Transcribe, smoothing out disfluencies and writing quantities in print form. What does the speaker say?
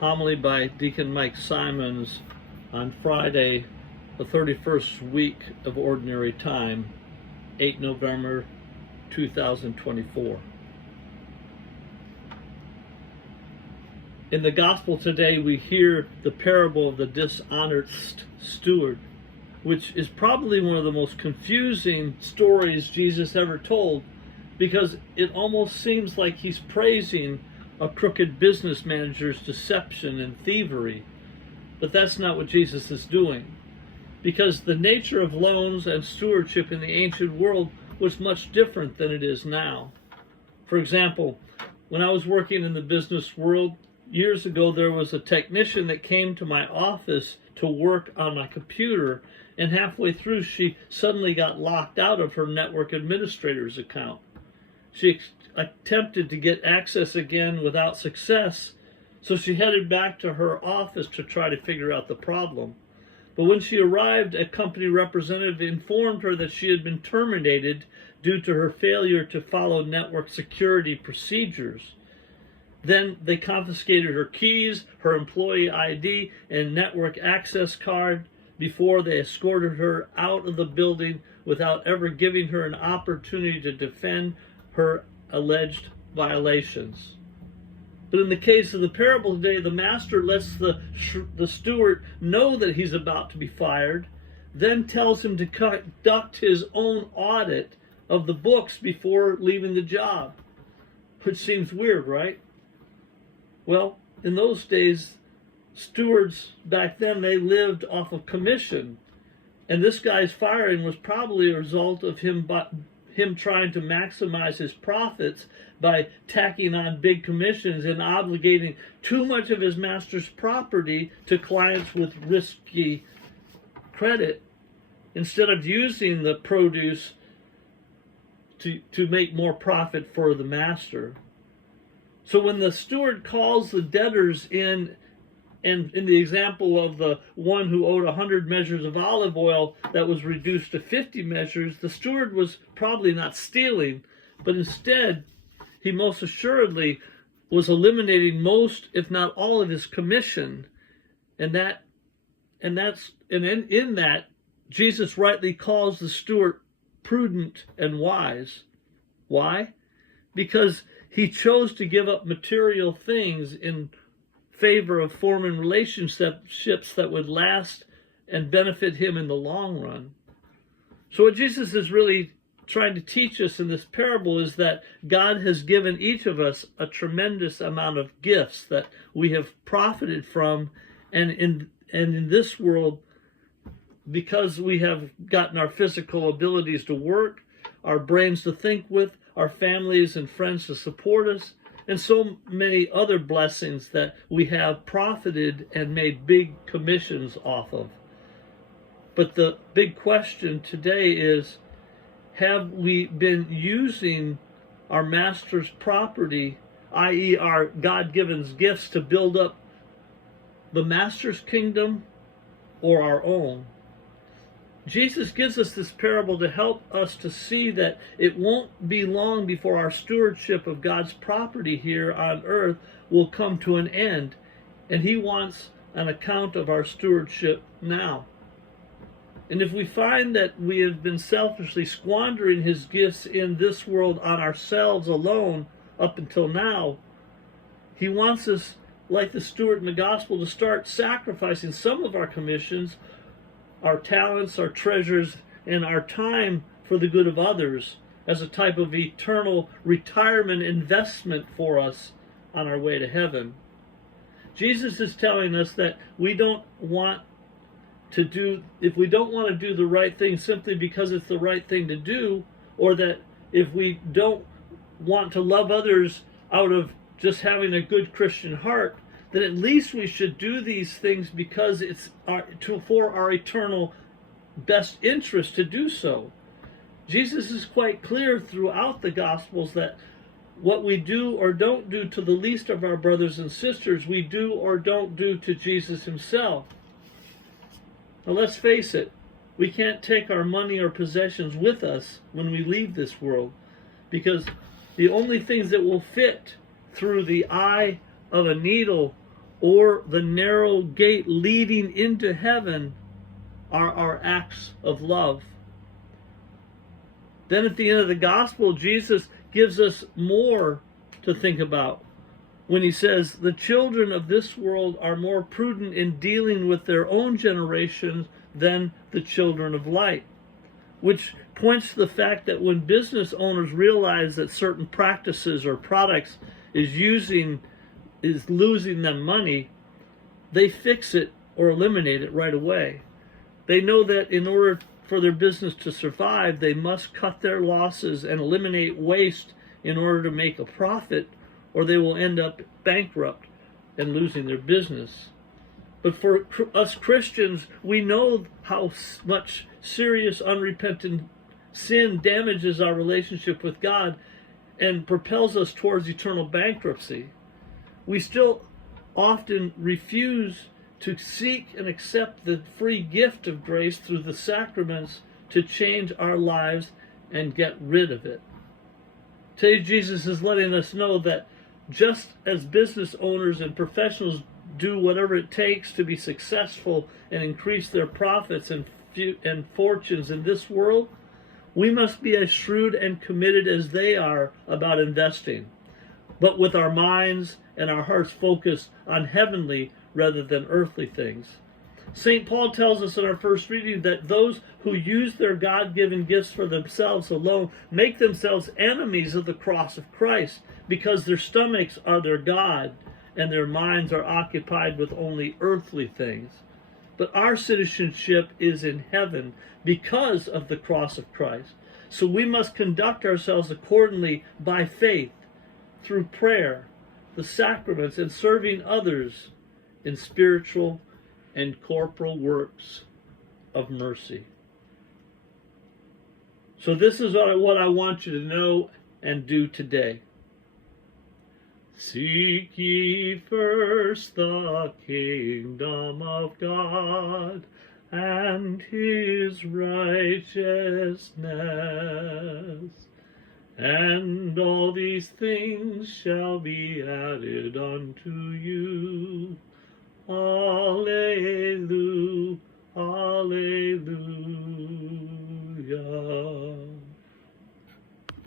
homily by Deacon Mike Symons on Friday, the 31st week of Ordinary Time, 8 November 2024. In the Gospel today, we hear the parable of the dishonest steward, which is probably one of the most confusing stories Jesus ever told, because it almost seems like he's praising a crooked business manager's deception and thievery. But that's not what Jesus is doing, because the nature of loans and stewardship in the ancient world was much different than it is now. For example, when I was working in the business world years ago, there was a technician that came to my office to work on my computer, and halfway through she suddenly got locked out of her network administrator's account. She attempted to get access again without success, so she headed back to her office to try to figure out the problem. But when she arrived, a company representative informed her that she had been terminated due to her failure to follow network security procedures. Then they confiscated her keys, her employee ID, and network access card before they escorted her out of the building without ever giving her an opportunity to defend her alleged violations. But in the case of the parable today, the master lets the steward know that he's about to be fired, then tells him to conduct his own audit of the books before leaving the job. Which seems weird, right? Well, in those days, stewards back then, they lived off of commission. And this guy's firing was probably a result of him trying to maximize his profits by tacking on big commissions and obligating too much of his master's property to clients with risky credit, instead of using the produce to make more profit for the master. So when the steward calls the debtors in, and in the example of the one who owed 100 measures of olive oil that was reduced to 50 measures, the steward was probably not stealing, but instead he most assuredly was eliminating most, if not all, of his commission. In that, Jesus rightly calls the steward prudent and wise. Why? Because he chose to give up material things in favor of forming relationships that would last and benefit him in the long run. So what Jesus is really trying to teach us in this parable is that God has given each of us a tremendous amount of gifts that we have profited from, and in this world, because we have gotten our physical abilities to work, our brains to think with, our families and friends to support us, and so many other blessings that we have profited and made big commissions off of. But the big question today is, have we been using our master's property, i.e. our God-given gifts, to build up the master's kingdom or our own? Jesus gives us this parable to help us to see that it won't be long before our stewardship of God's property here on earth will come to an end, and he wants an account of our stewardship now. And if we find that we have been selfishly squandering his gifts in this world on ourselves alone up until now, he wants us, like the steward in the gospel, to start sacrificing some of our commissions, our talents, our treasures, and our time for the good of others as a type of eternal retirement investment for us on our way to heaven. Jesus is telling us that we don't want to do, if we don't want to do the right thing simply because it's the right thing to do, or that if we don't want to love others out of just having a good Christian heart, that at least we should do these things because it's for our eternal best interest to do so. Jesus is quite clear throughout the Gospels that what we do or don't do to the least of our brothers and sisters, we do or don't do to Jesus himself. Now let's face it, we can't take our money or possessions with us when we leave this world, because the only things that will fit through the eye of a needle or the narrow gate leading into heaven are our acts of love. Then at the end of the gospel, Jesus gives us more to think about when he says, the children of this world are more prudent in dealing with their own generations than the children of light, which points to the fact that when business owners realize that certain practices or products is losing them money, they fix it or eliminate it right away. They know that in order for their business to survive, they must cut their losses and eliminate waste in order to make a profit, or they will end up bankrupt and losing their business. But for us Christians, we know how much serious unrepentant sin damages our relationship with God and propels us towards eternal bankruptcy. We still often refuse to seek and accept the free gift of grace through the sacraments to change our lives and get rid of it. Today, Jesus is letting us know that just as business owners and professionals do whatever it takes to be successful and increase their profits and fortunes in this world, we must be as shrewd and committed as they are about investing, but with our minds and our hearts focused on heavenly rather than earthly things. St. Paul tells us in our first reading that those who use their God-given gifts for themselves alone make themselves enemies of the cross of Christ, because their stomachs are their God and their minds are occupied with only earthly things. But our citizenship is in heaven because of the cross of Christ. So we must conduct ourselves accordingly by faith, through prayer, the sacraments, and serving others in spiritual and corporal works of mercy. So this is what I want you to know and do today. Seek ye first the kingdom of God and his righteousness, and all these things shall be added unto you. Alleluia, alleluia.